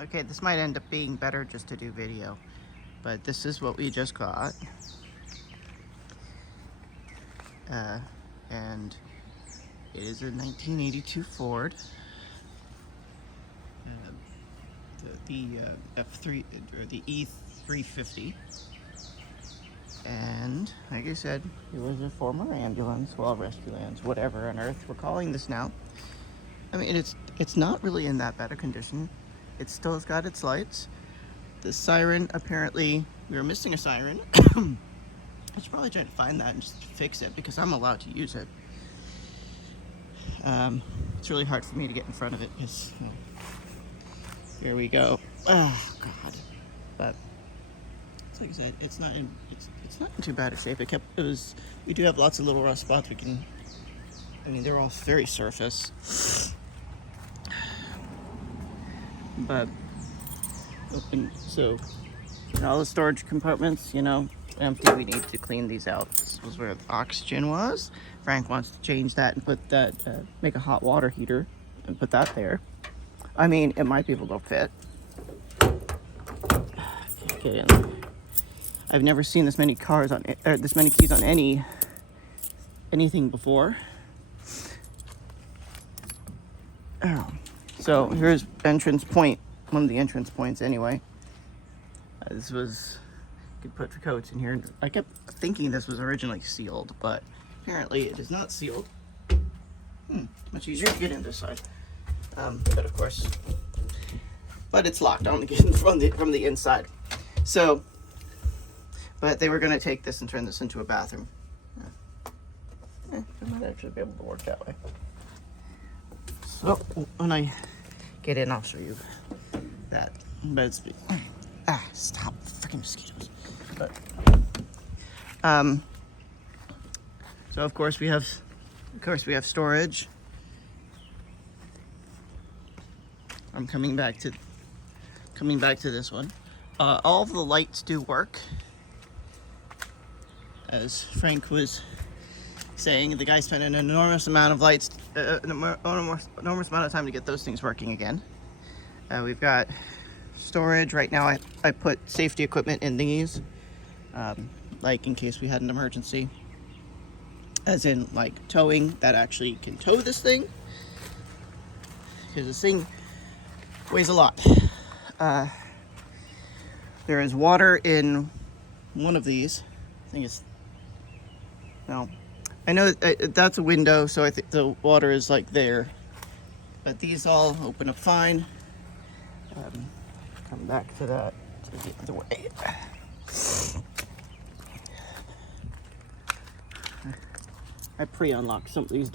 Okay, this might end up being better just to do video, but this is what we just got. And it is a 1982 Ford. The F3 or the E350. And like I said, it was a former ambulance, well, rescue ambulance, whatever on earth we're calling this now. I mean, it's not really in that bad a condition. It still has got its lights. The siren, apparently, we were missing a siren. I should probably try to find that and just fix it because I'm allowed to use it. It's really hard for me to get in front of it because, you know, here we go. Oh God! But it's like I said, it's not in too bad a shape. We do have lots of little rust spots. I mean, they're all very surface. But so all the storage compartments, you know, empty. We need to clean these out. This was where the oxygen was. Frank wants to change that and put that, make a hot water heater and put that there. I mean, it might be able to fit. Okay, I've never seen this many keys on anything before. Oh. So here's entrance point, one of the entrance points anyway. This was, you could put the coats in here. I kept thinking this was originally sealed, but apparently it is not sealed. Much easier to get in this side. But of course, it's locked on again from the inside. So, but they were going to take this and turn this into a bathroom. It might actually be able to work that way. So when I get in, I'll show you that. But it's stop freaking mosquitoes. But so of course we have storage. I'm coming back to this one. All of the lights do work. As Frank was saying, the guy spent an enormous amount of lights, enormous amount of time to get those things working again. We've got storage right now. I put safety equipment in these, like in case we had an emergency, as in like towing, that actually can tow this thing, because this thing weighs a lot. There is water in one of these. I think it's, no, I know that's a window, so I think the water is like there, but these all open up fine. Come back to that to get the way. I pre-unlocked some of these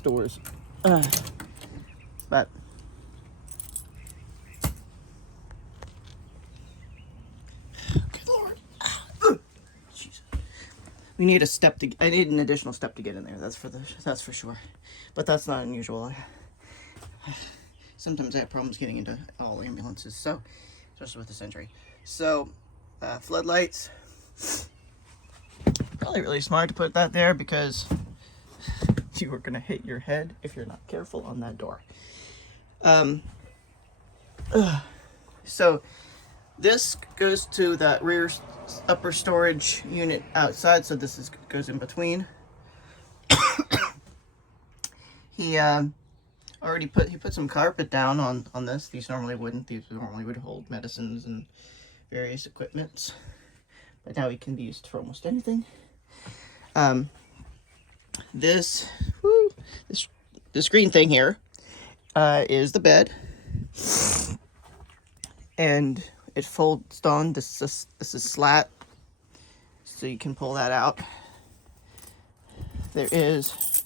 doors, but good Lord, Jesus. We need I need an additional step to get in there. That's for sure, but that's not unusual. Sometimes I have problems getting into all ambulances, so especially with this injury. So, floodlights. Probably really smart to put that there because you are going to hit your head if you're not careful on that door. So this goes to that rear upper storage unit outside. So this goes in between. He put some carpet down on this. These normally wouldn't. These normally would hold medicines and various equipments, but now it can be used for almost anything. This green thing here is the bed, and it folds down. This is slat, so you can pull that out. There is,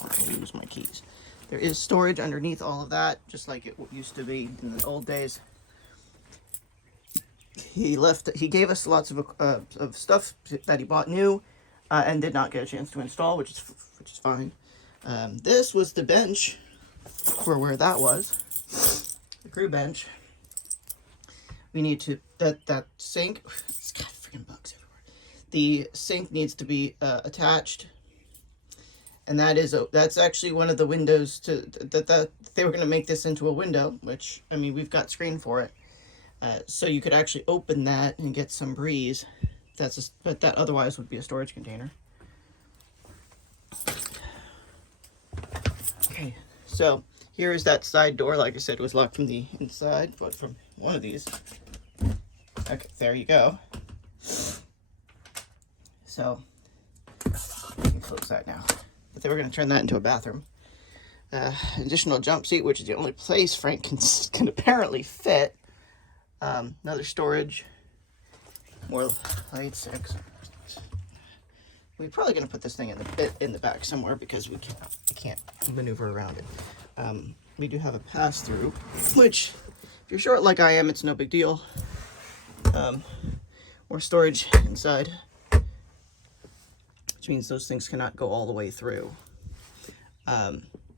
I'll use my keys. There is storage underneath all of that, just like it used to be in the old days. He gave us lots of stuff that he bought new, and did not get a chance to install, which is fine. This was the bench for where that was, the crew bench. We need to that sink. It's got freaking bugs everywhere. The sink needs to be attached, And that's actually one of the windows that they were going to make this into a window, which, I mean, we've got screen for it. So you could actually open that and get some breeze. But that otherwise would be a storage container. Okay, so here is that side door. Like I said, it was locked from the inside, but from one of these. Okay, there you go. So, you can close that now. But they were going to turn that into a bathroom. Additional jump seat, which is the only place Frank can apparently fit. Another storage. More lights. We're probably going to put this thing in the back somewhere because we can't maneuver around it. We do have a pass-through, which, if you're short like I am, it's no big deal. More storage inside, which means those things cannot go all the way through,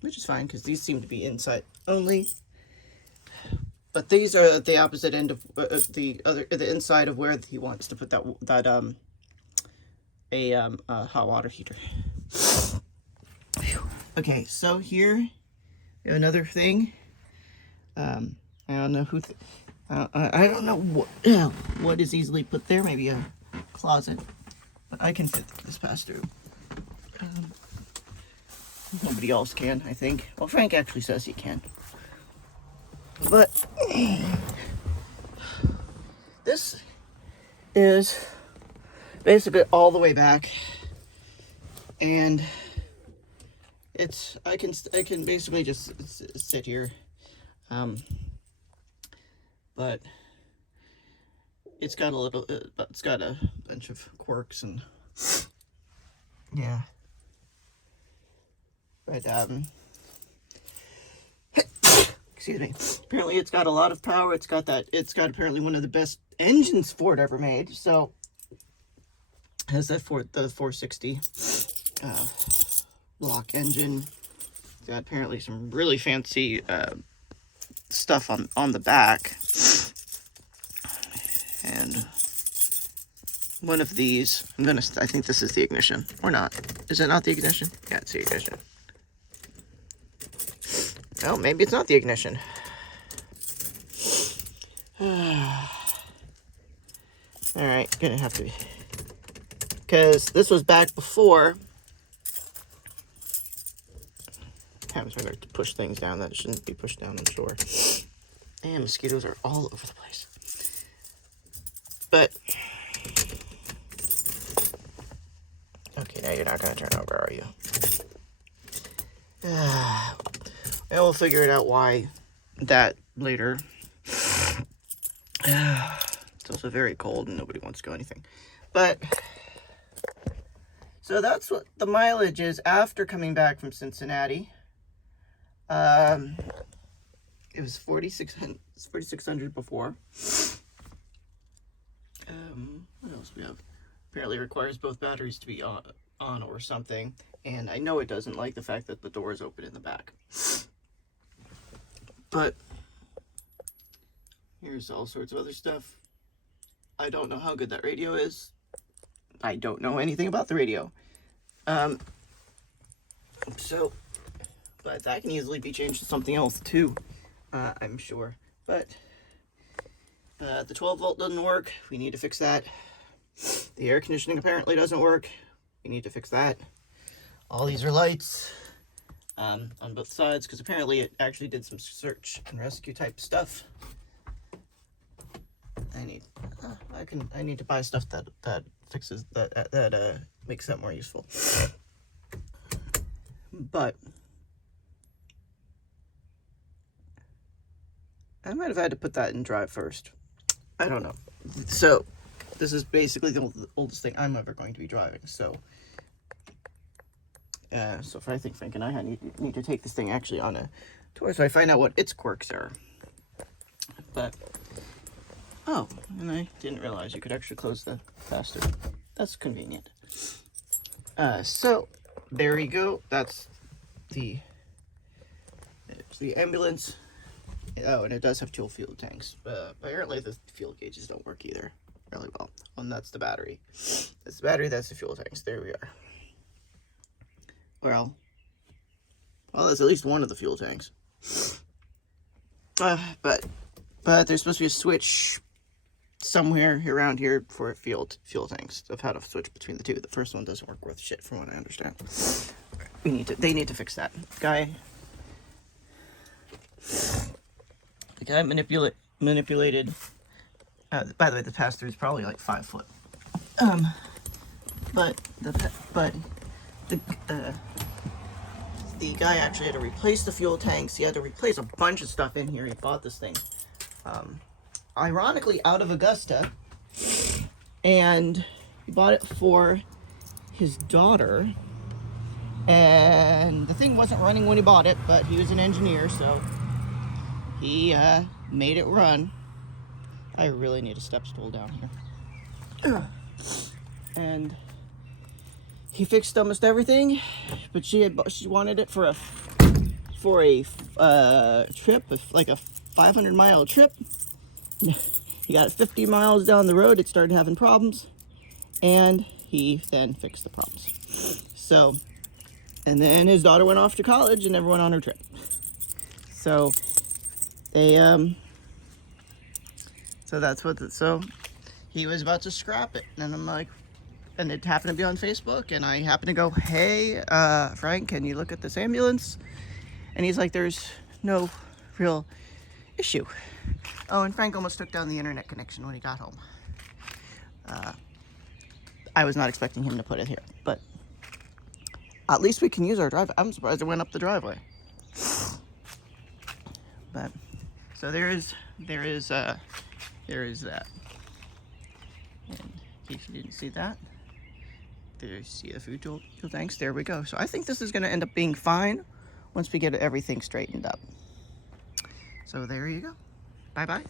which is fine because these seem to be inside only. But these are at the opposite end of the inside of where he wants to put that hot water heater. Okay, so here we have another thing. I don't know who. I don't know what is easily put there. Maybe a closet, but I can fit this pass through. Nobody else can, I think. Well, Frank actually says he can. But this is basically all the way back, and I can basically just sit here, but it's got a bunch of quirks and yeah, but excuse me. Apparently, it's got a lot of power. It's got apparently one of the best engines Ford ever made. So, it has the 460 block engine. It's got apparently some really fancy stuff on the back. And one of these, I think this is the ignition, or not. Is it not the ignition? Yeah, it's the ignition. Oh, maybe it's not the ignition. Alright, gonna have to be. Because this was back before. I'm trying to push things down that shouldn't be pushed down, I'm sure. And mosquitoes are all over the place. But. Okay, now you're not gonna turn over, are you? And we'll figure it out why that later. It's also very cold and nobody wants to go anything. But, so that's what the mileage is after coming back from Cincinnati. It was 4,600 before. What else do we have? Apparently requires both batteries to be on or something. And I know it doesn't like the fact that the door is open in the back. But here's all sorts of other stuff. I don't know how good that radio is. I don't know anything about the radio. So, but that can easily be changed to something else too, I'm sure. But the 12 volt doesn't work. We need to fix that. The air conditioning apparently doesn't work. We need to fix that. All these are lights on both sides because apparently it actually did some search and rescue type stuff. I need to buy stuff that fixes that makes that more useful. But I might have had to put that in drive first. I don't know. So this is basically the oldest thing I'm ever going to be driving. So I think Frank and I need to take this thing actually on a tour so I find out what its quirks are. But oh, and I didn't realize you could actually close the faster. That's convenient. So there you go. That's the ambulance. Oh, and it does have dual fuel tanks. Apparently the fuel gauges don't work either really well. And that's the battery. That's the battery, that's the fuel tanks. There we are. well, that's at least one of the fuel tanks. But there's supposed to be a switch somewhere around here for fuel tanks of how to switch between the two. The first one doesn't work worth shit, from what I understand. They need to fix that. The guy manipulated. By the way, the pass-through is probably like 5 foot. But the guy actually had to replace the fuel tanks. He had to replace a bunch of stuff in here. He bought this thing, ironically, out of Augusta, and he bought it for his daughter. And the thing wasn't running when he bought it, but he was an engineer, so he made it run. I really need a step stool down here. And he fixed almost everything, but she wanted it for a trip, like a 500-mile trip. He got it 50 miles down the road. It started having problems, and he then fixed the problems. So, and then his daughter went off to college and never went on her trip. So they so he was about to scrap it, and I'm like, and it happened to be on Facebook, and I happened to go, hey, Frank, can you look at this ambulance? And he's like, there's no real issue. Oh, and Frank almost took down the internet connection when he got home. I was not expecting him to put it here, but at least we can use our driveway. I'm surprised it went up the driveway. But so there is that. And in case you didn't see that, there's the fuel tanks. There we go. So I think this is going to end up being fine once we get everything straightened up. So there you go. Bye bye.